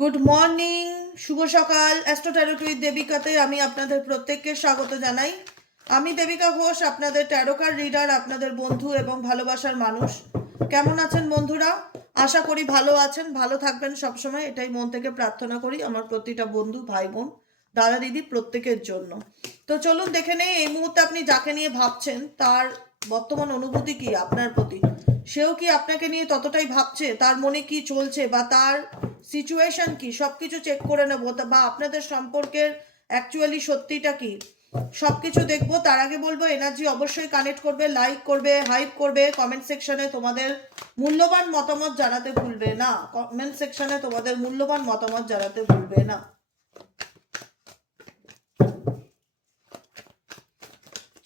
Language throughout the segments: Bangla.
গুড মর্নিং শুভ সকাল অ্যাস্ট্রো দেবিকাতে আমি আপনাদের প্রত্যেককে স্বাগত জানাই। আমি দেবিকা ঘোষ, আপনাদের ট্যারোকার রিডার আপনাদের বন্ধু এবং ভালোবাসার মানুষ। কেমন আছেন বন্ধুরা? আশা করি ভালো আছেন, ভালো থাকবেন সবসময়, এটাই মন থেকে প্রার্থনা করি আমার প্রতিটা বন্ধু, ভাই, বোন, দাদা, দিদি প্রত্যেকের জন্য। তো চলুন দেখে নেই, এই মুহূর্তে আপনি যাকে নিয়ে ভাবছেন, তার বর্তমান অনুভূতি কি আপনার প্রতি? সেও কি আপনাকে নিয়ে ততটাই ভাবছে? তার মনে কি চলছে? বা তার সিচুয়েশন কি? সবকিছু চেক করে নেব। বা আপনাদের সম্পর্কের অ্যাকচুয়ালি সত্যিটা কি? সবকিছু দেখব। তার আগে বলব এনার্জি অবশ্যই কানেক্ট করবে লাইক করবে হাইপ করবে। কমেন্ট সেকশনে তোমাদের মূল্যবান মতামত জানাতে ভুলবে না। কমেন্ট সেকশনে তোমাদের মূল্যবান মতামত জানাতে ভুলবে না।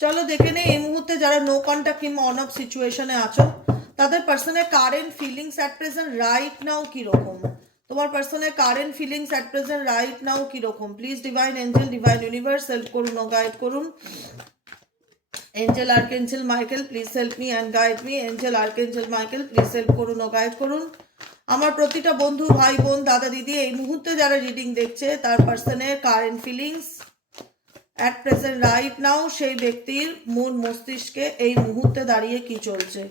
চলো দেখে নেই, এই মুহূর্তে যারা নো কন্ট্যাক্ট কিংবা অন অফ সিচুয়েশনে আছো তাদের পার্সনের current feelings at present right now কীরকম? তোমার পার্সনের current feelings at present right now কীরকম? Please divine angel divine universe help করুন ও গাইড করুন। Angel archangel Michael please help me and guide me angel archangel Michael please help করুন ও গাইড করুন। আমার প্রতিটা বন্ধু, ভাই, বোন, দাদা, দিদি, এই মুহূর্তে যারা রিডিং দেখছে, তার পার্সনের current feelings at present right now সেই ব্যক্তির মন মস্তিষ্কে এই মুহূর্তে দাঁড়িয়ে কি চলছে?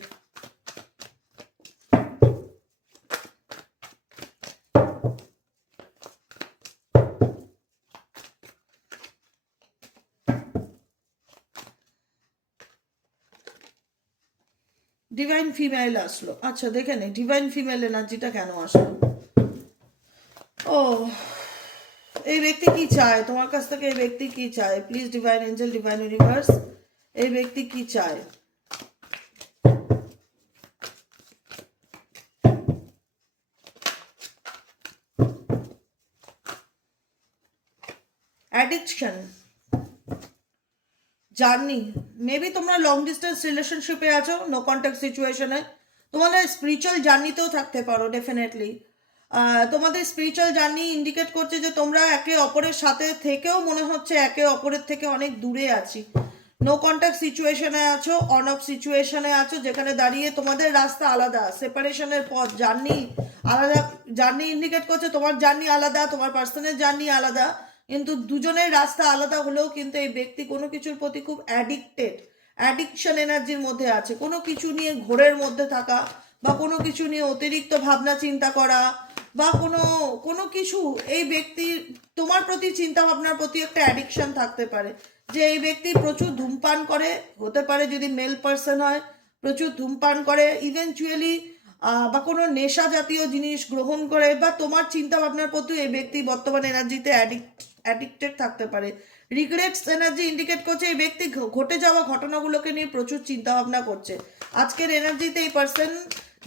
ডিভাইন ফিমেল আসলো। আচ্ছা দেখে নে ডিভাইন ফিমেল এনার্জিটা কেন আসলো? ও, এই ব্যক্তি কি চায়? তোমার কাছ থেকে এই ব্যক্তি কি চায়? Please divine angel divine universe এই ব্যক্তি কি চায়? Addiction journey. মেবি তোমরা লং ডিস্টেন্স রিলেশনশিপে আছো নো কন্ট্যাক্ট সিচুয়েশনে তোমাদের স্পিরিচুয়াল জার্নিতেও থাকতে পারো ডেফিনেটলি তোমাদের স্পিরিচুয়াল জার্নি ইন্ডিকেট করছে যে তোমরা একে অপরের সাথে থেকেও মনে হচ্ছে একে অপরের থেকে অনেক দূরে আছি। নো কন্ট্যাক্ট সিচুয়েশনে আছো অন অফ সিচুয়েশনে আছো, যেখানে দাঁড়িয়ে তোমাদের রাস্তা আলাদা সেপারেশনের পথ জার্নি আলাদা। জার্নি ইন্ডিকেট করছে তোমার জার্নি আলাদা, তোমার পার্সনের জার্নি আলাদা। কিন্তু দুজনের রাস্তা আলাদা হলেও কিন্তু এই ব্যক্তি কোনো কিছুর প্রতি খুব অ্যাডিক্টেড অ্যাডিকশন এনার্জির মধ্যে আছে। কোনো কিছু নিয়ে ঘোরের মধ্যে থাকা বা কোনো কিছু নিয়ে অতিরিক্ত ভাবনা চিন্তা করা বা কোনো কোনো কিছু এই ব্যক্তির তোমার প্রতি চিন্তা ভাবনার প্রতি একটা অ্যাডিকশন থাকতে পারে। যে এই ব্যক্তি প্রচুর ধূমপান করে, হতে পারে যদি মেল পার্সন হয়, প্রচুর ধূমপান করে ইভেনচুয়ালি বা কোনো নেশা জাতীয় জিনিস গ্রহণ করে, বা তোমার চিন্তা ভাবনার প্রতি এই ব্যক্তি বর্তমান এনার্জিতে অ্যাডিক্ট অ্যাডিক্টেড থাকতে পারে। রিগ্রেটস এনার্জি ইন্ডিকেট করছে এই ব্যক্তি ঘটে যাওয়া ঘটনাগুলোকে নিয়ে প্রচুর চিন্তা ভাবনা করছে। আজকের এনার্জিতে এই পার্সন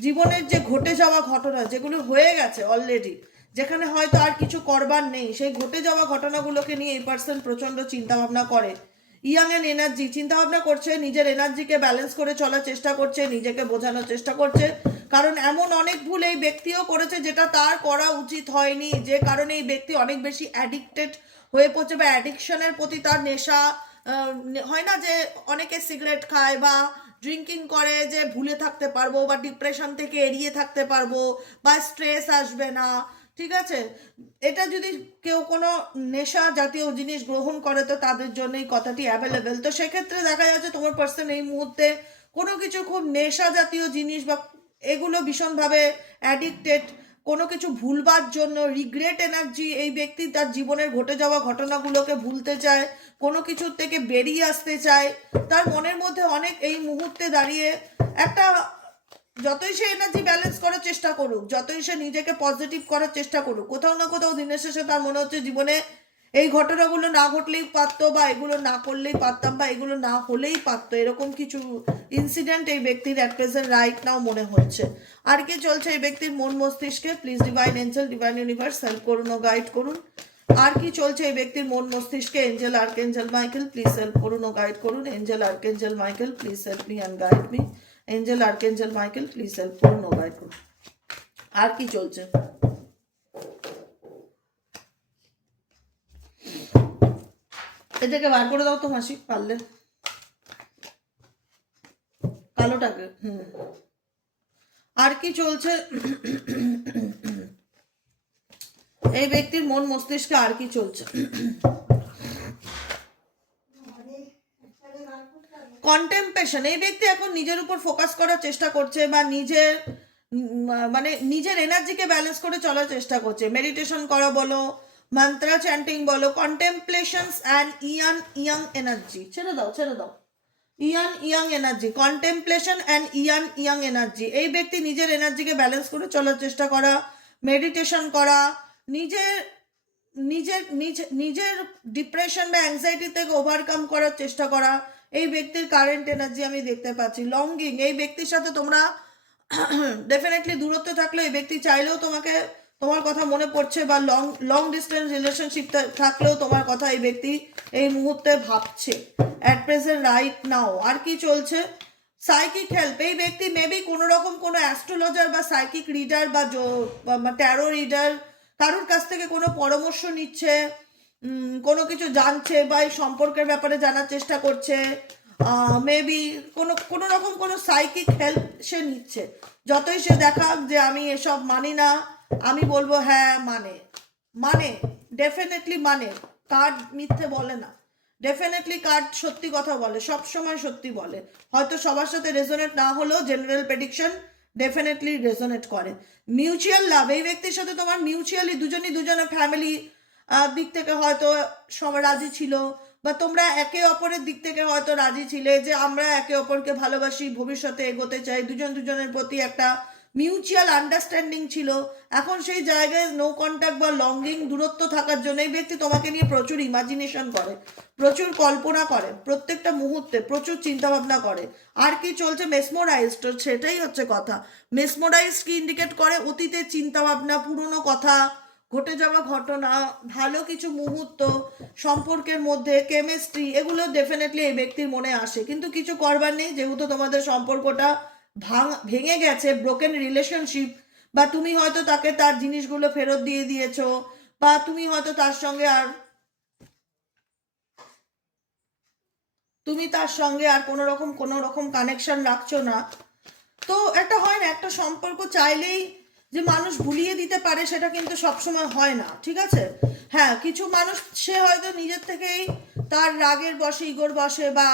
জীবনের যে ঘটে যাওয়া ঘটনা যেগুলো হয়ে গেছে অলরেডি যেখানে হয়তো আর কিছু করবার নেই, সেই ঘটে যাওয়া ঘটনাগুলোকে নিয়ে এই পার্সন প্রচণ্ড চিন্তা ভাবনা করে। ইয়াং অ্যান্ড এনার্জি চিন্তাভাবনা করছে, নিজের এনার্জিকে ব্যালেন্স করে চলার চেষ্টা করছে, নিজেকে বোঝানোর চেষ্টা করছে। কারণ এমন অনেক ভুল এই ব্যক্তিও করেছে যেটা তার করা উচিত হয়নি। যে কারণে এই ব্যক্তি অনেক বেশি অ্যাডিক্টেড হয়ে পড়ছে বা অ্যাডিকশনের প্রতি তার নেশা হয় না যে অনেকে সিগারেট খায় বা ড্রিঙ্কিং করে যে ভুলে থাকতে পারব বা ডিপ্রেশন থেকে এড়িয়ে থাকতে পারব বা স্ট্রেস আসবে না, ঠিক আছে? এটা যদি কেউ কোনো নেশা জাতীয় জিনিস গ্রহণ করে তো তাদের জন্য এই কথাটি অ্যাভেলেবেল তো সেক্ষেত্রে দেখা যাচ্ছে তোমার পার্সন এই মুহূর্তে কোনো কিছু খুব নেশা জাতীয় জিনিস বা এগুলো ভীষণভাবে অ্যাডিক্টেড কোনো কিছু ভুলবার জন্য রিগ্রেট এনার্জি এই ব্যক্তি তার জীবনের ঘটে যাওয়া ঘটনাগুলোকে ভুলতে চায়, কোনো কিছুর থেকে বেরিয়ে আসতে চায়, তার মনের মধ্যে অনেক এই মুহূর্তে দাঁড়িয়ে একটা যতই সে এনার্জি ব্যালেন্স করার চেষ্টা করুক, যতই সে নিজেকে পজিটিভ করার চেষ্টা করুক, কোথাও না কোথাও দিনের শেষে তার মনে হচ্ছে জীবনে এই ঘটনাগুলো না ঘটলেই পারতো বা এগুলো না করলেই পারতাম বা এগুলো না হলেই পারতো, এরকম কিছু ইনসিডেন্ট এই ব্যক্তির অ্যাট প্রেজেন্ট রাইট নাও মনে হচ্ছে। আর কি চলছে এই ব্যক্তির মন মস্তিষ্কে? Please divine angel divine universe help করুন ও গাইড করুন। আর কি চলছে এই ব্যক্তির মন মস্তিষ্কে? Angel archangel Michael please help করুন ও গাইড করুন। Angel archangel Michael please help me and guide me angel archangel Michael please help করুন ও গাইড করুন। আর কি চলছে? এটাকে বার করে দাও তো মাসি, পারলে। কালোটাকে, হুম। আর কি চলছে? এই ব্যক্তির মন মস্তিষ্কে আর কি চলছে? কন্টেম্পেশন এই ব্যক্তি এখন নিজের উপর ফোকাস করার চেষ্টা করছে বা নিজের মানে নিজের এনার্জিকে ব্যালেন্স করে চলার চেষ্টা করছে। মেডিটেশন করা বলো মন্ত্রা চ্যান্টিং বলো contemplations and yin yang energy ছেড়ে দাও ছেড়ে দাও। Yin yang energy contemplation and yin yang energy এই ব্যক্তি নিজের এনার্জিকে ব্যালেন্স করে চলার চেষ্টা করা মেডিটেশন করা, নিজের নিজের, নিজ- নিজের ডিপ্রেশন বা অ্যাংজাইটি থেকে ওভারকাম করার চেষ্টা করা। এই ব্যক্তির কারেন্ট এনার্জি আমি দেখতে পাচ্ছি। লঙ্গিং এই ব্যক্তির সাথে তোমরা ডেফিনেটলি দূরত্বে থাকলে এই ব্যক্তি চাইলেও তোমাকে তোমার কথা মনে পড়ছে বা লং লং ডিস্টেন্স রিলেশনশিপ থাকলেও তোমার কথা এই ব্যক্তি এই মুহূর্তে ভাবছে। অ্যাট প্রেজেন্ট রাইট নাও আর কি চলছে? সাইকিক হেল্প এই ব্যক্তি মেবি কোনো রকম কোনো অ্যাস্ট্রোলজার বা সাইকিক রিডার বা ট্যারো রিডার কারোর কাছ থেকে কোনো পরামর্শ নিচ্ছে কোনো কিছু জানছে বা এই সম্পর্কের ব্যাপারে জানার চেষ্টা করছে মেবি কোনো কোনো রকম কোনো সাইকিক হেল্প সে নিচ্ছে। যতই সে দেখাক যে আমি এসব মানি না আমি বলব হ্যাঁ মানে মানে ডেফিনেটলি মানে কার্ড মিথ্যে বলে না। ডেফিনেটলি কার্ড সত্যি কথা বলে সব সময় সত্যি বলে। হয়তো সবার সাথে রেজোনেট না হলেও জেনারেল প্রেডিকশন ডেফিনেটলি রেজোনেট করে। মিউচুয়াল লাভ এই ব্যক্তির সাথে তোমার মিউচুয়ালি দুজনই দুজনের ফ্যামিলি দিক থেকে হয়তো সবাই রাজি ছিল, বা তোমরা একে অপরের দিক থেকে হয়তো রাজি ছিলে যে আমরা একে অপরকে ভালোবাসি, ভবিষ্যতে এগোতে চাই, দুজন দুজনের প্রতি একটা মিউচুয়াল আন্ডারস্ট্যান্ডিং ছিল। এখন সেই জায়গায় নো কন্ট্যাক্ট বা লঙ্গিং দূরত্ব থাকার জন্য এই ব্যক্তি তোমাকে নিয়ে প্রচুর ইমাজিনেশন করে, প্রচুর কল্পনা করে, প্রত্যেকটা মুহূর্তে প্রচুর চিন্তাভাবনা করে। আর কি চলছে? মেসমোরাইজড সেটাই হচ্ছে কথা। মেসমোরাইজড কি ইন্ডিকেট করে? অতীতের চিন্তাভাবনা, পুরনো কথা, ঘটে যাওয়া ঘটনা, ভালো কিছু মুহূর্ত, সম্পর্কের মধ্যে কেমিস্ট্রি এগুলো ডেফিনেটলি এই ব্যক্তির মনে আসে। কিন্তু কিছু করবার নেই, যেহেতু তোমাদের সম্পর্কটা ভাঙ গেছে ব্রোকেন রিলেশনশিপ বা তুমি হয়তো তাকে তার জিনিসগুলো ফেরত দিয়ে দিয়েছ, বা তুমি হয়তো তার সঙ্গে আর, তুমি তার সঙ্গে আর কোনো রকম কোনো রকম কানেকশন রাখছো না। তো একটা হয় না, একটা সম্পর্ক চাইলেই যে মানুষ ভুলিয়ে দিতে পারে সেটা কিন্তু সবসময় হয় না, ঠিক আছে? হ্যাঁ কিছু মানুষ, সে হয়তো নিজের থেকেই তার রাগের বসে ইগোর বসে বা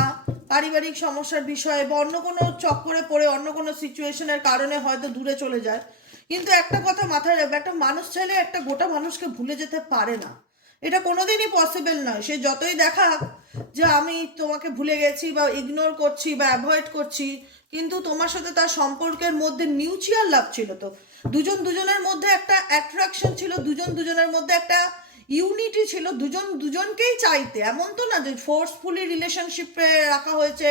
পারিবারিক সমস্যার বিষয়ে বা অন্য কোনো চক্করে পড়ে অন্য কোনো সিচুয়েশনের কারণে হয়তো দূরে চলে যায়। কিন্তু একটা কথা মাথায় রাখবে, একটা মানুষ চাইলে একটা গোটা মানুষকে ভুলে যেতে পারে না। এটা কোনোদিনই পসিবল নয়। সে যতই দেখা যে আমি তোমাকে ভুলে গেছি বা ইগনোর করছি বা অ্যাভয়েড করছি, কিন্তু তোমার সাথে তার সম্পর্কের মধ্যে মিউচুয়াল লাভ ছিল তো। দুজন দুজনের মধ্যে একটা অ্যাট্রাকশন ছিল, দুজন দুজনের মধ্যে একটা ইউনিটি ছিল, দুজন দুজনকেই চাইতে। এমন তো না যে ফোর্সফুলি রিলেশনশিপে রাখা হয়েছে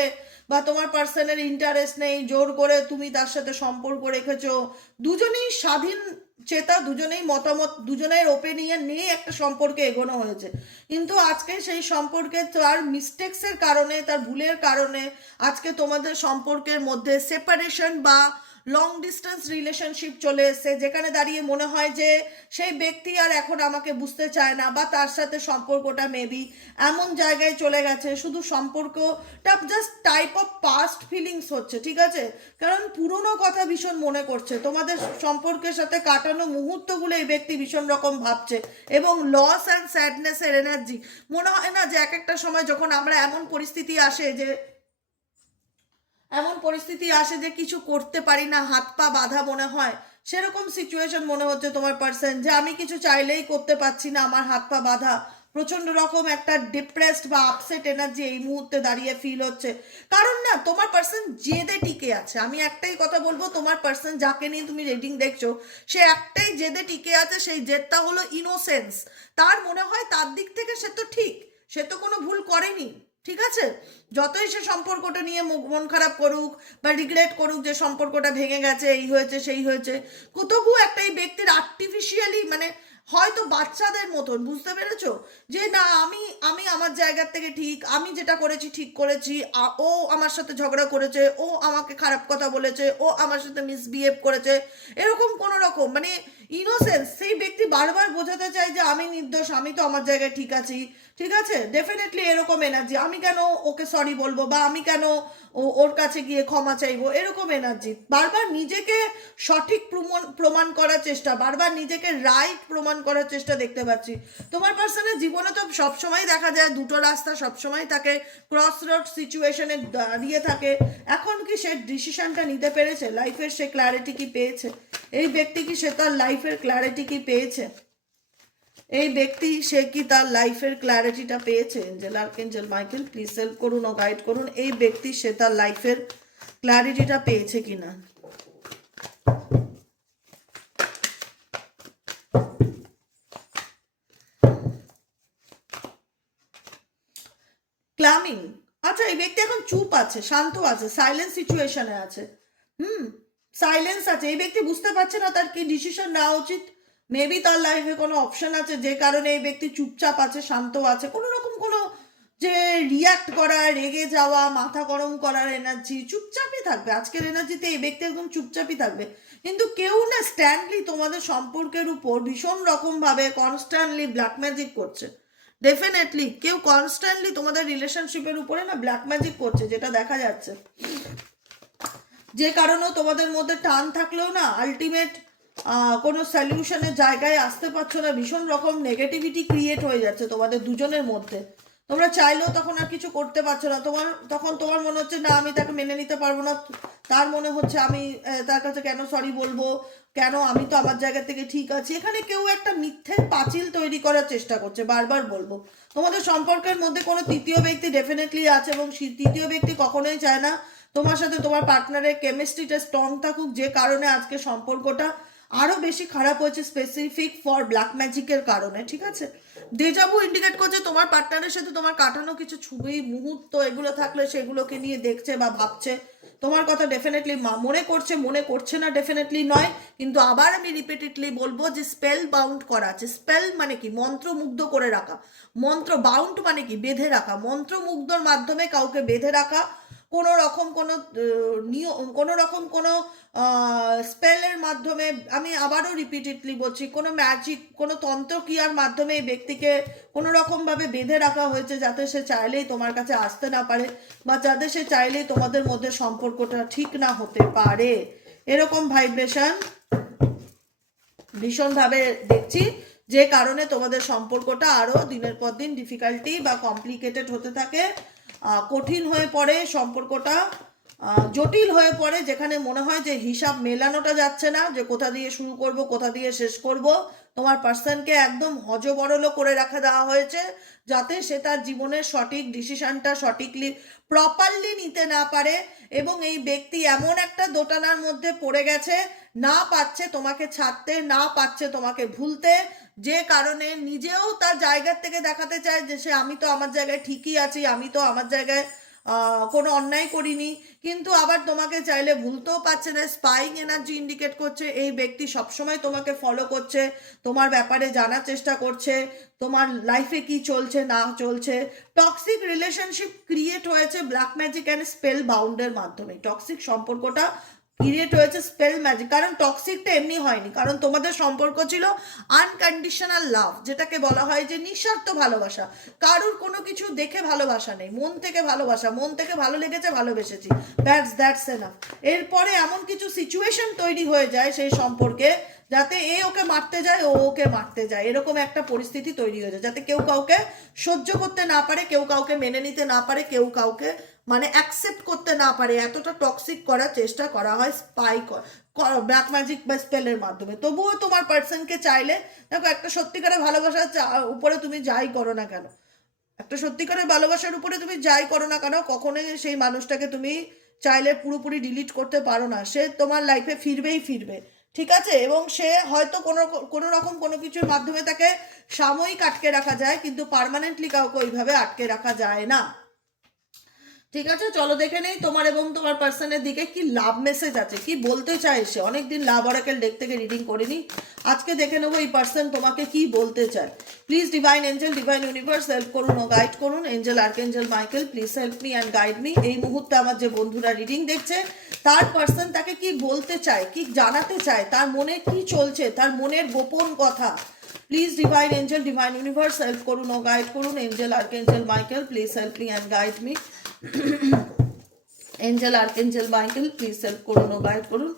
বা তোমার পার্সনের ইন্টারেস্ট নেই, জোর করে তুমি তার সাথে সম্পর্ক রেখেছো। দুজনেই স্বাধীন চেতা, দুজনেই মতামত, দুজনের ওপিনিয়ন নিয়ে একটা সম্পর্কে এগোনো হয়েছে। কিন্তু আজকে সেই সম্পর্কে তার মিস্টেক্সের কারণে, তার ভুলের কারণে আজকে তোমাদের সম্পর্কের মধ্যে সেপারেশন বা লং ডিস্টেন্স রিলেশনশিপ চলে এসছে, যেখানে দাঁড়িয়ে মনে হয় যে সেই ব্যক্তি আর এখন আমাকে বুঝতে চায় না বা তার সাথে সম্পর্কটা মেবি এমন জায়গায় চলে গেছে, শুধু সম্পর্কটা just type of past feelings হচ্ছে, ঠিক আছে? কারণ পুরনো কথা ভীষণ মনে করছে, তোমাদের সম্পর্কের সাথে কাটানো মুহূর্তগুলো এই ব্যক্তি ভীষণ রকম ভাবছে এবং লস অ্যান্ড স্যাডনেসের এনার্জি মনে হয় না যে এক একটা সময় যখন আমরা এমন পরিস্থিতি আসে যে এমন পরিস্থিতি আসে যে কিছু করতে পারি না, হাত পা বাঁধা মনে হয়। সেরকম সিচুয়েশন মনে হচ্ছে তোমার পার্সন যে আমি কিছু চাইলেই করতে পারছি না, আমার হাত পা বাঁধা। প্রচণ্ড রকম একটা ডিপ্রেসড বা আপসেট এনার্জি এই মুহূর্তে দাঁড়িয়ে ফিল হচ্ছে। কারণ না, তোমার পার্সন জেদে টিকে আছে। আমি একটাই কথা বলব, তোমার পার্সন যাকে নিয়ে তুমি রেটিং দেখছ, সে একটাই জেদে টিকে আছে, সেই জেদটা হলো ইনোসেন্স তার মনে হয় তার দিক থেকে সে তো ঠিক, সে তো কোনো ভুল করেনি। ঠিক আছে? যতই সে সম্পর্কটা নিয়ে মন খারাপ করুক বা রিগ্রেট করুক যে সম্পর্কটা ভেঙে গেছে, এই হয়েছে, সেই হয়েছে তবু একটা এই ব্যক্তির আর্টিফিশিয়ালি মানে হয়তো বাচ্চাদের মতন, বুঝতে পেরেছ? যে না, আমি আমি আমার জায়গার থেকে ঠিক, আমি যেটা করেছি ঠিক করেছি ও আমার সাথে ঝগড়া করেছে, ও আমাকে খারাপ কথা বলেছে, ও আমার সাথে মিসবিহেভ করেছে, এরকম কোনো রকম মানে ইনোসেন্স সেই ব্যক্তি বারবার বোঝাতে চায় যে আমি নির্দোষ, আমি তো আমার জায়গায় ঠিক আছি, ঠিক আছে? ডেফিনেটলি এরকম এনার্জি আমি কেন ওকে সরি বলব বা আমি কেন ওর কাছে গিয়ে ক্ষমা চাইব, এরকম এনার্জি বারবার নিজেকে সঠিক প্রমাণ প্রমাণ করার চেষ্টা, বারবার নিজেকে রাইট প্রমাণ করার চেষ্টা দেখতে পাচ্ছি। তোমার পার্সনের জীবনে তো সবসময় দেখা যায়, দুটো রাস্তা সবসময় থাকে ক্রস রোড সিচুয়েশনে দাঁড়িয়ে থাকে। এখন কি সে ডিসিশনটা নিতে পেরেছে? লাইফের সে ক্ল্যারিটি কি পেয়েছে? এই ব্যক্তি কি সে তার লাইফের ক্ল্যারিটি কি পেয়েছে? এই ব্যক্তি সে কি তার লাইফের ক্ল্যারিটিটা পেয়েছে? Angel archangel Michael please help করুন ও গাইড করুন। এই ব্যক্তি সে তার লাইফের ক্ল্যারিটিটা পেয়েছে কিনা? আচ্ছা এই ব্যক্তি এখন চুপ আছে, শান্ত আছে সাইলেন্স সিচুয়েশনে আছে। হুম সাইলেন্স আছে। এই ব্যক্তি বুঝতে পারছে না তার কি ডিসিশন নেওয়া উচিত। মেবি তার লাইফে কোনো অপশন আছে যে কারণে এই ব্যক্তি চুপচাপ আছে, শান্ত আছে। কোনো রকম কোনো যে রিয়াক্ট করা, রেগে যাওয়া, মাথা গরম করার এনার্জি চুপচাপই থাকবে। আজকের এনার্জিতে এই ব্যক্তি একদম চুপচাপই থাকবে। কিন্তু কেউ না স্ট্যান্ডলি তোমাদের সম্পর্কের উপর ভীষণ রকমভাবে কনস্ট্যান্টলি ব্ল্যাক ম্যাজিক করছে। ডেফিনেটলি কেউ কনস্ট্যান্টলি তোমাদের রিলেশনশিপের উপরে না ব্ল্যাক ম্যাজিক করছে, যেটা দেখা যাচ্ছে। যে কারণেও তোমাদের মধ্যে টান থাকলেও না আলটিমেট কোনো সলিউশনের জায়গায় আসতে পারছ না। ভীষণ রকম নেগেটিভিটি ক্রিয়েট হয়ে যাচ্ছে তোমাদের দুজনের মধ্যে। তোমরা চাইলেও তখন আর কিছু করতে পারছ না। তোমার, তখন তোমার মনে হচ্ছে, না, আমি তাকে মেনে নিতে পারব না। তার মনে হচ্ছে, আমি তার কাছে কেন সরি বলব? কেন? আমি তো আমার জায়গা থেকে ঠিক আছি। এখানে কেউ একটা মিথ্যের পাঁচিল তৈরি করার চেষ্টা করছে, বারবার বলব। তোমাদের সম্পর্কের মধ্যে কোনো তৃতীয় ব্যক্তি ডেফিনেটলি আছে এবং তৃতীয় ব্যক্তি কখনোই চায় না। তোমার সাথে তোমার পার্টনারের কেমিস্ট্রিটা স্ট্রং থাকুক, যে কারণে আজকে সম্পর্কটা আরও বেশি খারাপ হয়েছে স্পেসিফিক ফর ব্ল্যাক ম্যাজিকের কারণে, ঠিক আছে? ডেজাবু ইন্ডিকেট করছে তোমার পার্টনারের সাথে তোমার কাটানো কিছু ছবি, মুহূর্ত, এগুলো থাকলে সেগুলোকে নিয়ে দেখছে বা ভাবছে। তোমার কথা ডেফিনেটলি মনে করছে মনে করছে না ডেফিনেটলি নয়, কিন্তু আবার আমি রিপিটেডলি বলব যে স্পেল বাউন্ড করা আছে। স্পেল মানে কি? মন্ত্রমুগ্ধ করে রাখা। মন্ত্র বাউন্ড মানে কি? বেঁধে রাখা। মন্ত্রমুগ্ধর মাধ্যমে কাউকে বেঁধে রাখা কোনো রকম কোনো নিয়ম, কোনো রকম কোনো স্পেলের মাধ্যমে, আমি আবারও রিপিটেডলি বলছি, কোনো ম্যাজিক কোনো তন্ত্রক্রিয়ার মাধ্যমে এই ব্যক্তিকে কোনো রকমভাবে বেঁধে রাখা হয়েছে যাতে সে চাইলেই তোমার কাছে আসতে না পারে বা যাতে সে চাইলেই তোমাদের মধ্যে সম্পর্কটা ঠিক না হতে পারে। এরকম ভাইব্রেশন ভীষণভাবে দেখছি, যে কারণে তোমাদের সম্পর্কটা আরও দিনের পর দিন ডিফিকাল্টি বা কমপ্লিকেটেড হতে থাকে। কঠিন হয়ে পড়ে, সম্পর্কটা জটিল হয়ে পড়ে, যেখানে মনে হয় যে হিসাব মেলানোটা যাচ্ছে না, যে কোথা দিয়ে শুরু করব, কোথা দিয়ে শেষ করব। তোমার পার্সনকে একদম হজবরল করে রাখা দেওয়া হয়েছে, যাতে সে তার জীবনের সঠিক ডিসিশনটা সঠিকলি, প্রপারলি নিতে না পারে এবং এই ব্যক্তি এমন একটা দোটানার মধ্যে পড়ে গেছে, না পাচ্ছে তোমাকে ছাড়তে, না পাচ্ছে তোমাকে ভুলতে যে কারণে নিজেও তার জায়গার থেকে দেখাতে চায় যে সে, আমি তো আমার জায়গায় ঠিকই আছি, আমি তো আমার জায়গায় কোনো অন্যায় করিনি। কিন্তু আবার তোমাকে চাইলে ভুলতেও পারছে না স্পাইং এনার্জি ইন্ডিকেট করছে, এই ব্যক্তি সবসময় তোমাকে ফলো করছে, তোমার ব্যাপারে জানার চেষ্টা করছে, তোমার লাইফে কি চলছে, না চলছে। টক্সিক রিলেশনশিপ ক্রিয়েট হয়েছে ব্ল্যাক ম্যাজিক অ্যান্ড স্পেল বাউন্ডের মাধ্যমে। টক্সিক সম্পর্কটা ক্রিয়েট হয়েছে স্পেল ম্যাজিক কারণ টক্সিকটা এমনি হয়নি, কারণ তোমাদের সম্পর্ক ছিল আনকন্ডিশনাল লাভ যেটাকে বলা হয় যে নিঃস্বার্থ ভালোবাসা। কারুর কোনো কিছু দেখে ভালোবাসা নেই, মন থেকে ভালোবাসা, মন থেকে ভালো লেগেছে, ভালোবেসেছি। দ্যাটস দ্যাটস এনাফ এরপরে এমন কিছু সিচুয়েশন তৈরি হয়ে যায় সেই সম্পর্কে, যাতে এ ওকে মারতে যায়, ও ওকে মারতে যায়। এরকম একটা পরিস্থিতি তৈরি হয়ে যায়, যাতে কেউ কাউকে সহ্য করতে না পারে, কেউ কাউকে মেনে নিতে না পারে, কেউ কাউকে মানে অ্যাকসেপ্ট করতে না পারে, এতটা টক্সিক করার চেষ্টা করা হয় স্পাই ব্ল্যাক ম্যাজিক বা স্পেলের মাধ্যমে। তবুও তোমার পার্সনকে চাইলে, দেখো একটা সত্যিকারের ভালোবাসার উপরে তুমি যাই করো না কেন। একটা সত্যিকারের ভালোবাসার উপরে তুমি যাই করো না কেন, কখনোই সেই মানুষটাকে তুমি চাইলে পুরোপুরি ডিলিট করতে পারো না। সে তোমার লাইফে ফিরবেই ফিরবে, ঠিক আছে? এবং সে হয়তো কোনো কোনো রকম কোনো কিছুর মাধ্যমে তাকে সাময়িক আটকে রাখা যায়, কিন্তু পার্মানেন্টলি কাউকে ওইভাবে আটকে রাখা যায় না। ঠিক আছে, চলো দেখে নেই তোমার এবং তোমার পার্সনের দিকে কি লাভ মেসেজ আছে, কি বলতে চায় সে। অনেকদিন লাভ অরাকেল ডেক থেকে রিডিং করিনি। আজকে দেখে নেব এই পার্সন তোমাকে কি বলতে চায়। Please divine angel divine universe help করুন ও গাইড করুন। Angel archangel Michael please help me and guide me এই মুহূর্তে আমার যে বন্ধুরা রিডিং দেখছে, তার পার্সন তাকে কি বলতে চায়, কি জানাতে চায়, তার মনে কি চলছে, তার মনের গোপন কথা। Please divine angel divine universe help করুন ও গাইড করুন। Angel archangel Michael please help me and guide me angel R angel Michael please help করুন গাইড করুন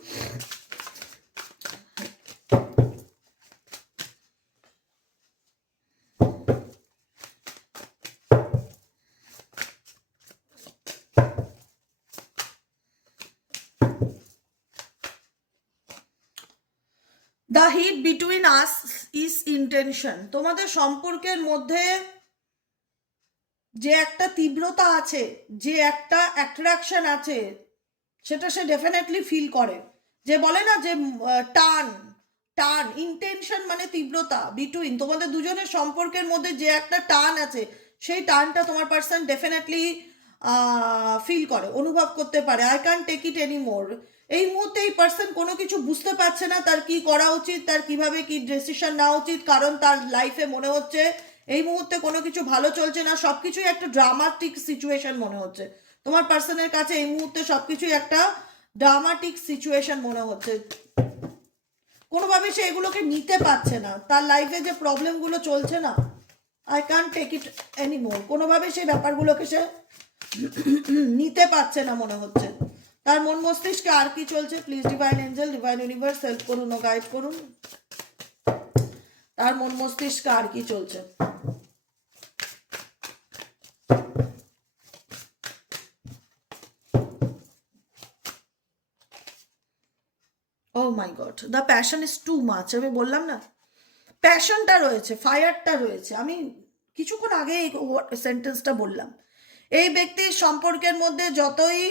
the heat between us is intention তোমাদের সম্পর্কের মধ্যে যে একটা তীব্রতা আছে, যে একটা অ্যাট্রাকশন আছে, সেটা সে ডেফিনেটলি ফিল করে। যে বলে না যে টান টান ইন্টেনশন মানে তীব্রতা বিটুইন তোমাদের দুজনের সম্পর্কের মধ্যে যে একটা টান আছে, সেই টানটা তোমার পার্সন ডেফিনেটলি ফিল করে, অনুভব করতে পারে। I can take it any more এই মুহূর্তে এই পার্সন কোনো কিছু বুঝতে পারছে না, তার কি করা উচিত, তার কীভাবে কি ডিসিশন নেওয়া উচিত, কারণ তার লাইফে মনে হচ্ছে এই মুহূর্তে কোনো কিছু ভালো চলছে না সব কিছুই একটা ড্রামাটিক সিচুয়েশন মনে হচ্ছে। তোমার পার্সনের কাছে এই মুহূর্তে সব কিছুই একটা ড্রামাটিক সিচুয়েশন মনে হচ্ছে। কোনোভাবে সে এগুলোকে নিতে পারছে না। তার লাইফে যে প্রবলেমগুলো চলছে না I can take it any more কোনোভাবে সেই ব্যাপারগুলোকে সে নিতে পারছে না মনে হচ্ছে। তার মন মস্তিষ্কে আর কি চলছে? Please divine angel divine universe help করুন ও গাইড করুন। তার মন মস্তিষ্ক আর কি চলছে? ও my god the passion is too much আমি বললাম না? প্যাশনটা রয়েছে ফায়ারটা রয়েছে। আমি কিছুক্ষণ আগে এই সেন্টেন্সটা বললাম। এই ব্যক্তির সম্পর্কের মধ্যে যতই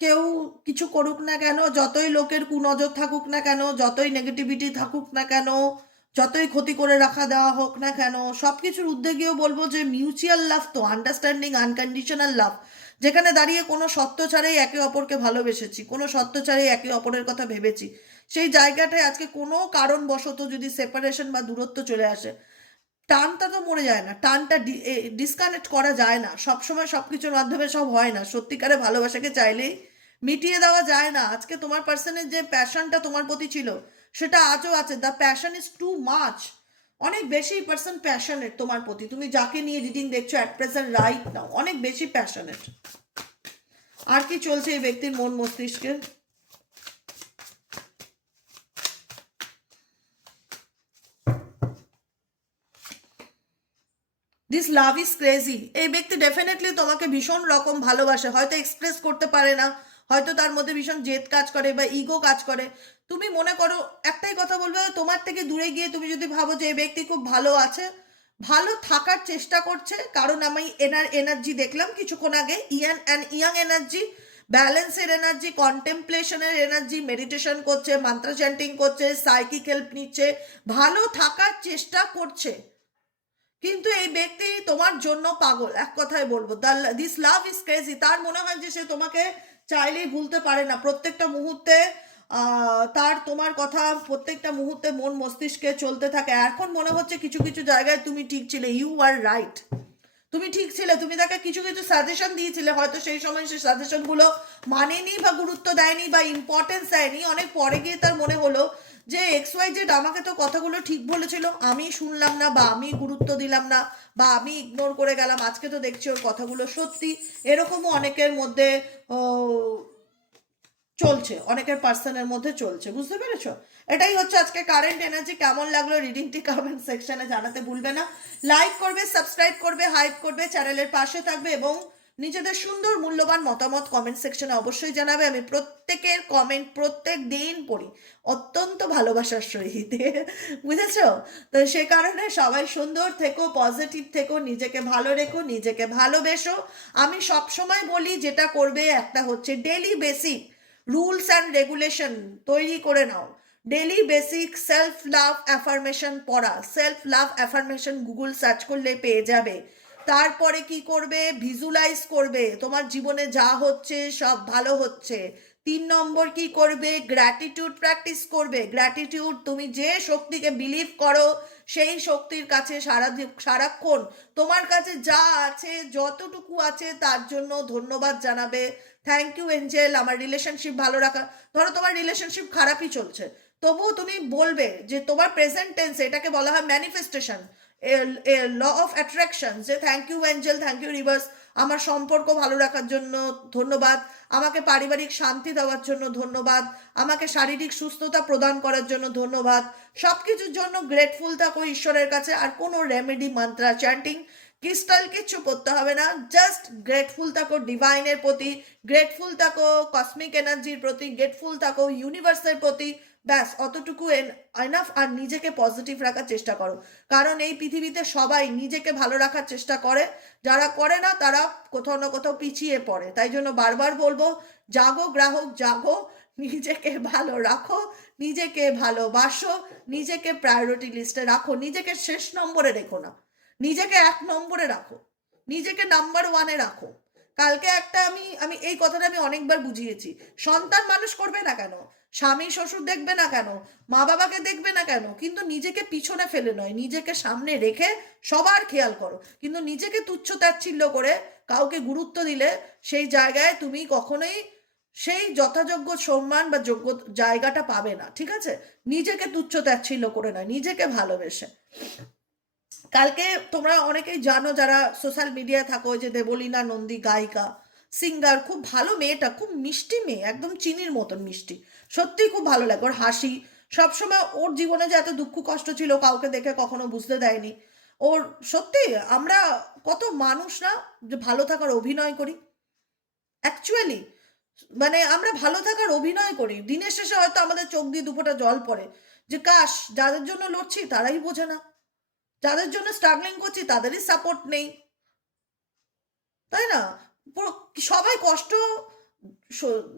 কেউ কিছু করুক না কেন, যতই লোকের কুনজর থাকুক না কেন, যতই নেগেটিভিটি থাকুক না কেন যতই ক্ষতি করে রাখা দেওয়া হোক না কেন সব কিছুর উদ্যোগেও বলব যে মিউচুয়াল লাভ তো আন্ডারস্ট্যান্ডিং আনকন্ডিশনাল লাভ যেখানে দাঁড়িয়ে কোনো সত্য ছাড়াই একে অপরকে ভালোবেসেছি, কোনো সত্য ছাড়াই একে অপরের কথা ভেবেছি। সেই জায়গাটায় আজকে কোনো কারণবশত যদি সেপারেশন বা দূরত্ব চলে আসে, টানটা তো মরে যায় না, টানটা ডিসকানেক্ট করা যায় না, সবসময় সব কিছুর মাধ্যমে সব হয় না। সত্যিকারে ভালোবাসাকে চাইলেই মিটিয়ে দেওয়া যায় না। আজকে তোমার পার্সনের যে প্যাশনটা তোমার প্রতি ছিল সেটা আজও আছে। The passion is too much অনেক বেশি পার্সন প্যাশনেট তোমার প্রতি। তুমি যাকে নিয়ে রিডিং দেখছ অ্যাট প্রেজেন্ট রাইট নাও অনেক বেশি প্যাশনেট আর কি চলছে এই ব্যক্তির মন মস্তিষ্কে? দিস লাভ ইজ ক্রেজি এই ব্যক্তি ডেফিনেটলি তোমাকে ভীষণ রকম ভালোবাসে। হয়তো এক্সপ্রেস করতে পারে না। হয়তো তার মধ্যে ভীষণ জেদ কাজ করে বা ইগো কাজ করে। তুমি মনে করো একটাই কথা বলবে, তোমার থেকে দূরে গিয়ে তুমি যদি ভাবো যে এই ব্যক্তি খুব ভালো আছে, ভালো থাকার চেষ্টা করছে, কারণ আমি এনার এনার্জি দেখলাম কিছুক্ষণ আগে ইয়ান অ্যান্ড ইয়াং এনার্জি ব্যালেন্সের এনার্জি কন্টেম্পলেশনের এনার্জি মেডিটেশন করছে মান্ত্রা চ্যান্টিং করছে সাইকিক হেল্প নিচ্ছে, ভালো থাকার চেষ্টা করছে। কিন্তু এই ব্যক্তি তোমার জন্য পাগল, এক কথায় বলব। দিস লাভ ইজ ক্রেজি তার মনে হয় যে সে তোমাকে চাইলেই ভুলতে পারে না। প্রত্যেকটা মুহূর্তে তার তোমার কথা প্রত্যেকটা মুহূর্তে মন মস্তিষ্কে চলতে থাকে। এখন মনে হচ্ছে কিছু কিছু জায়গায় তুমি ঠিক ছিলে। ইউ আর রাইট তুমি ঠিক ছিলে। তুমি তাকে কিছু কিছু সাজেশন দিয়েছিলে। হয়তো সেই সময় সেই সাজেশনগুলো মানেনি বা গুরুত্ব দেয়নি বা ইম্পর্টেন্স দেয়নি। অনেক পরে গিয়ে তার মনে হলো যে এক্স ওয়াই জেড আমাকে তো কথাগুলো ঠিক বলেছিল। আমি শুনলাম না বা আমি গুরুত্ব দিলাম না বা আমি ইগনোর করে গেলাম। আজকে তো দেখছি ওর কথাগুলো সত্যি। এরকমও অনেকের মধ্যে চলছে, অনেকের পার্সনের মধ্যে চলছে, বুঝতে পেরেছ? এটাই হচ্ছে আজকে কারেন্ট এনার্জি কেমন লাগল রিডিংটি কমেন্ট সেকশনে জানাতে ভুলবে না। লাইক করবে সাবস্ক্রাইব করবে হাইপ করবে চ্যানেলের পাশে থাকবে এবং নিজেদের সুন্দর মূল্যবান মতামত কমেন্ট সেকশনে অবশ্যই জানাবে। আমি প্রত্যেকের কমেন্ট প্রত্যেক দিন পড়ি, অত্যন্ত ভালোবাসার সহিত, বুঝেছ? তো সে কারণে সবাই সুন্দর থেকো পজিটিভ থেকো, নিজেকে ভালো রেখো, নিজেকে ভালোবেসো। আমি সবসময় বলি, যেটা করবে একটা হচ্ছে daily basic rules and regulation তৈরি করে নাও। Daily basic self love affirmation পড়া। Self love affirmation Google search করলে পেয়ে যাবে। তারপরে কি করবে? ভিজুয়ালাইজ করবে। তোমার জীবনে যা হচ্ছে সব ভালো হচ্ছে। তিন নম্বর কি করবে? গ্র্যাটিটিউড প্র্যাকটিস করবে। গ্র্যাটিটিউড তুমি যে শক্তিকে বিলিভ করো, সেই শক্তির কাছে সারা সারাক্ষণ তোমার কাছে যা আছে, যতটুকু আছে তার জন্য ধন্যবাদ জানাবে। থ্যাংক ইউ এঞ্জেল আমার রিলেশনশিপ ভালো রাখা। ধরো তোমার রিলেশনশিপ খারাপই চলছে। তবুও তুমি বলবে যে তোমার প্রেজেন্ট টেন্স এটাকে বলা হয় ম্যানিফেস্টেশন ল অফ অ্যাট্রাকশন যে thank you angel thank you reverse আমার সম্পর্ক ভালো রাখার জন্য ধন্যবাদ। আমাকে পারিবারিক শান্তি দেওয়ার জন্য ধন্যবাদ। আমাকে শারীরিক সুস্থতা প্রদান করার জন্য ধন্যবাদ। সব কিছুর জন্য গ্রেটফুল থাকো ঈশ্বরের কাছে। আর কোনো রেমেডি মান্ত্রা চ্যান্টিং ক্রিস্টাল কিচ্ছু করতে হবে না জাস্ট গ্রেটফুল থাকো ডিভাইনের প্রতি গ্রেটফুল থাকো কসমিক এনার্জির প্রতি গ্রেটফুল থাকো ইউনিভার্সের প্রতি, ব্যাস, অতটুকু এনাফ আর নিজেকে পজিটিভ রাখার চেষ্টা করো। কারণ এই পৃথিবীতে সবাই নিজেকে ভালো রাখার চেষ্টা করে, যারা করে না তারা কোথাও না কোথাও পিছিয়ে পড়ে। তাই জন্য বারবার বলব, জাগো গ্রাহক, জাগো, নিজেকে ভালো রাখো, নিজেকে ভালোবাসো, নিজেকে প্রায়োরিটি লিস্টে রাখো, নিজেকে শেষ নম্বরে রেখো না। নিজেকে এক নম্বরে রাখো। নিজেকে নাম্বার ওয়ানে রাখো। কালকে একটা আমি আমি এই কথাটা আমি অনেকবার বুঝিয়েছি। সন্তান মানুষ করবে না কেন? স্বামী, শ্বশুর দেখবে না কেন? মা বাবাকে দেখবে না কেন? কিন্তু নিজেকে পিছনে ফেলে নয়। নিজেকে সামনে রেখে সবার খেয়াল করো। কিন্তু নিজেকে তুচ্ছ তাচ্ছিল্য করে কাউকে গুরুত্ব দিলে সেই জায়গায় তুমি কখনোই সেই যথাযোগ্য সম্মান বা যোগ্য জায়গাটা পাবে না। ঠিক আছে? নিজেকে তুচ্ছ তাচ্ছিল্য করে নয়। নিজেকে ভালোবেসে। কালকে তোমরা অনেকেই জানো যারা সোশ্যাল মিডিয়ায় থাকো যে দেবলীনা নন্দী গায়িকা সিঙ্গার খুব ভালো মেয়েটা, খুব মিষ্টি মেয়ে, একদম চিনির মতন মিষ্টি। সত্যি খুব ভালো লাগে, ওর হাসি, সবসময় ওর জীবনে যে এত দুঃখ কষ্ট ছিল কাউকে দেখে কখনো বুঝতে দেয়নি। ওর সত্যি আমরা কত মানুষ না যে ভালো থাকার অভিনয় করি। অ্যাকচুয়ালি মানে আমরা ভালো থাকার অভিনয় করি। দিনের শেষে হয়তো আমাদের চোখ দিয়ে দুপোটা জল পড়ে যে, কাশ, যাদের জন্য লড়ছি তারাই বোঝে না। যাদের জন্য স্ট্রাগলিং করছি, তাদেরই সাপোর্ট নেই। তাই না? পুরো সবাই কষ্ট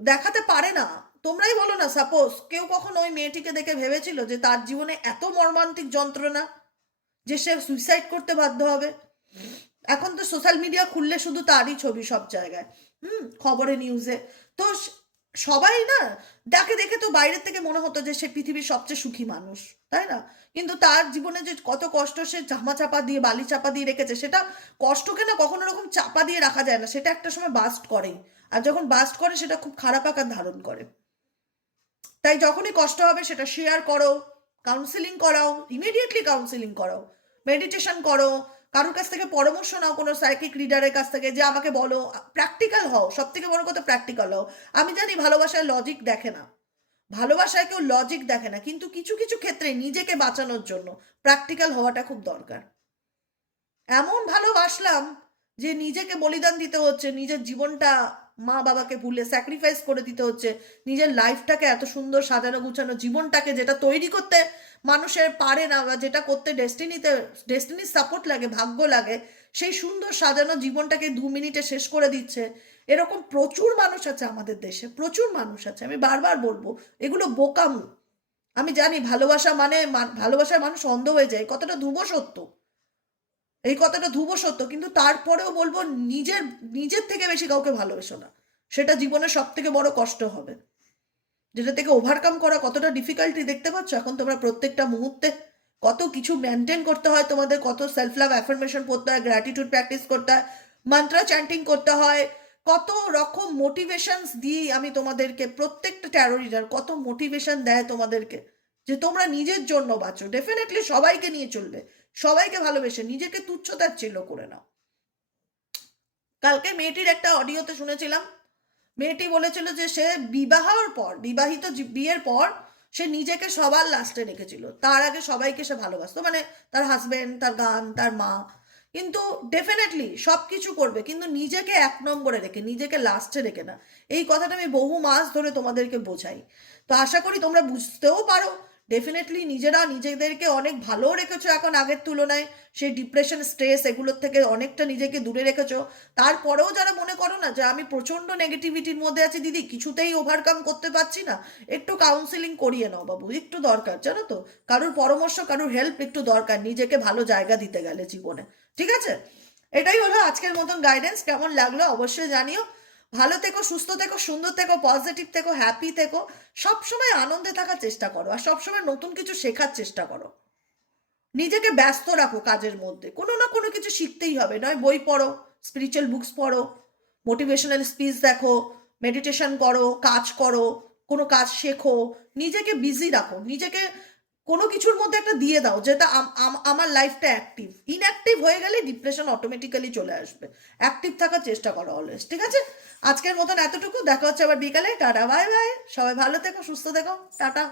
দেখাতে পারে না। তোমরাই বলো না সাপোজ কেউ কখন ওই মেয়েটিকে দেখে ভেবেছিল যে তার জীবনে এত মর্মান্তিক যন্ত্রণা যে সে সুইসাইড করতে বাধ্য হবে। এখন তো সোশ্যাল মিডিয়া খুললে শুধু তারই ছবি সব জায়গায়। হুম, খবরে নিউজে তো সবাই না, যাকে দেখে তো বাইরের থেকে মনে হতো যে সে পৃথিবীর সবচেয়ে সুখী মানুষ, তাই না? কিন্তু তার জীবনে যে কত কষ্ট সে জামা চাপা দিয়ে, বালি চাপা দিয়ে রেখেছে, সেটা কষ্টকে না কখনো রকম চাপা দিয়ে রাখা যায় না, সেটা একটা সময় বাস্ট করেই। আর যখন বাস্ট করে, সেটা খুব খারাপ আকার ধারণ করে। তাই যখনই কষ্ট হবে, সেটা শেয়ার করো কাউন্সিলিং করাও ইমিডিয়েটলি কাউন্সিলিং করাও মেডিটেশন করো কারোর কাছ থেকে পরামর্শ নাও কোনো সাইকিক রিডারের কাছ থেকে যে আমাকে বলো প্র্যাকটিক্যাল হও সব থেকে বড় কথা প্র্যাকটিক্যাল হও। আমি জানি ভালোবাসায় লজিক দেখে না। ভালোবাসায় কেউ লজিক দেখে না, কিন্তু কিছু কিছু ক্ষেত্রে নিজেকে বাঁচানোর জন্য প্র্যাকটিক্যাল হওয়াটা খুব দরকার। এমন ভালোবাসলাম যে নিজেকে বলিদান দিতে হচ্ছে, নিজের জীবনটা মা বাবাকে ভুলে স্যাক্রিফাইস করে দিতে হচ্ছে, নিজের লাইফটাকে এত সুন্দর সাজানো গুছানো, জীবনটাকে যেটা তৈরি করতে মানুষের পারে না বা যেটা করতে ডেস্টিনিতে ডেস্টিনির সাপোর্ট লাগে, ভাগ্য লাগে, সেই সুন্দর সাজানো জীবনটাকে দু মিনিটে শেষ করে দিচ্ছে। এরকম প্রচুর মানুষ আছে আমাদের দেশে, প্রচুর মানুষ আছে। আমি বারবার বলব, এগুলো বোকামু। আমি জানি ভালোবাসা মানে ভালোবাসায় মানুষ অন্ধ হয়ে যায়, কতটা ধ্রুব সত্য এই কথাটা ধ্রুব সত্য, কিন্তু তারপরেও বলব নিজের নিজের থেকে বেশি কাউকে ভালোবেসো না। সেটা জীবনের সব থেকে বড় কষ্ট হবে। যেটা থেকে ওভারকাম করা কতটা ডিফিকাল্টি দেখতে পাচ্ছ? এখন তোমরা প্রত্যেকটা মুহূর্তে কত কিছু মেনটেন করতে হয়, তোমাদের কত সেলফ লাভ অ্যাফার্মেশন করতে হয় গ্র্যাটিটিউড প্র্যাকটিস করতে হয় মন্ত্রা চ্যান্টিং করতে হয়, কত রকম মোটিভেশনস দিই আমি তোমাদেরকে, প্রত্যেকটা ট্যারো রিডার কত মোটিভেশন দেয় তোমাদেরকে, যে তোমরা নিজের জন্য বাঁচো। ডেফিনেটলি সবাইকে নিয়ে চলবে। সবাইকে ভালোবেসে, নিজেকে তুচ্ছ তাচ্ছিল্য করে নাও। কালকে মেয়েটির একটা অডিওতে শুনেছিলাম, মেয়েটি বলেছিল যে সে বিবাহর পর, বিবাহিত বিয়ের পর সে নিজেকে সবার লাস্টে রেখেছিল। তার আগে সবাইকে সে ভালোবাসতো মানে তার হাজবেন্ড তার গান, তার মা। কিন্তু ডেফিনেটলি সব কিছু করবে, কিন্তু নিজেকে এক নম্বরে রেখে, নিজেকে লাস্টে রেখে না। এই কথাটা আমি বহু মাস ধরে তোমাদেরকে বোঝাই। তো আশা করি তোমরা বুঝতেও পারো ডেফিনেটলি নিজেরা নিজেদেরকে অনেক ভালো রেখেছো এখন আগের তুলনায়। সেই ডিপ্রেশন স্ট্রেস এগুলোর থেকে অনেকটা নিজেকে দূরে রেখেছো। তারপরেও যারা মনে করো না যে আমি প্রচণ্ড নেগেটিভিটির মধ্যে আছি, দিদি কিছুতেই ওভারকাম করতে পারছি না, একটু কাউন্সিলিং করিয়ে নাও বাবু, একটু দরকার, জানো তো? কারোর পরামর্শ, কারোর হেল্প একটু দরকার, নিজেকে ভালো জায়গা দিতে গেলে জীবনে। ঠিক আছে? এটাই হলো আজকের মতন গাইডেন্স কেমন লাগল অবশ্যই জানিও। ভালো থেকো, সুস্থ থেকো, সুন্দর থেকো পজিটিভ থেকো হ্যাপি থেকো। সবসময় আনন্দে থাকার চেষ্টা করো আর সবসময় নতুন কিছু শেখার চেষ্টা করো। নিজেকে ব্যস্ত রাখো কাজের মধ্যে। কোনো না কোনো কিছু শিখতেই হবে। নয় বই পড়ো স্পিরিচুয়াল বুকস পড়ো মোটিভেশনাল স্পিচ দেখো মেডিটেশন করো, কাজ করো, কোনো কাজ শেখো। নিজেকে বিজি রাখো। নিজেকে কোনো কিছুর মধ্যে একটা দিয়ে দাও, যেটা আম- আম- আমার লাইফটা অ্যাক্টিভ ইনঅ্যাক্টিভ হয়ে গেলে ডিপ্রেশন অটোমেটিক্যালি চলে আসবে। অ্যাক্টিভ থাকার চেষ্টা করো অলওয়েজ ঠিক আছে? আজকের মতন এতটুকু, দেখা হচ্ছে আবার বিকালে। টাটা বাই বাই সবাই ভালো থেকো, সুস্থ থেকো। টাটা।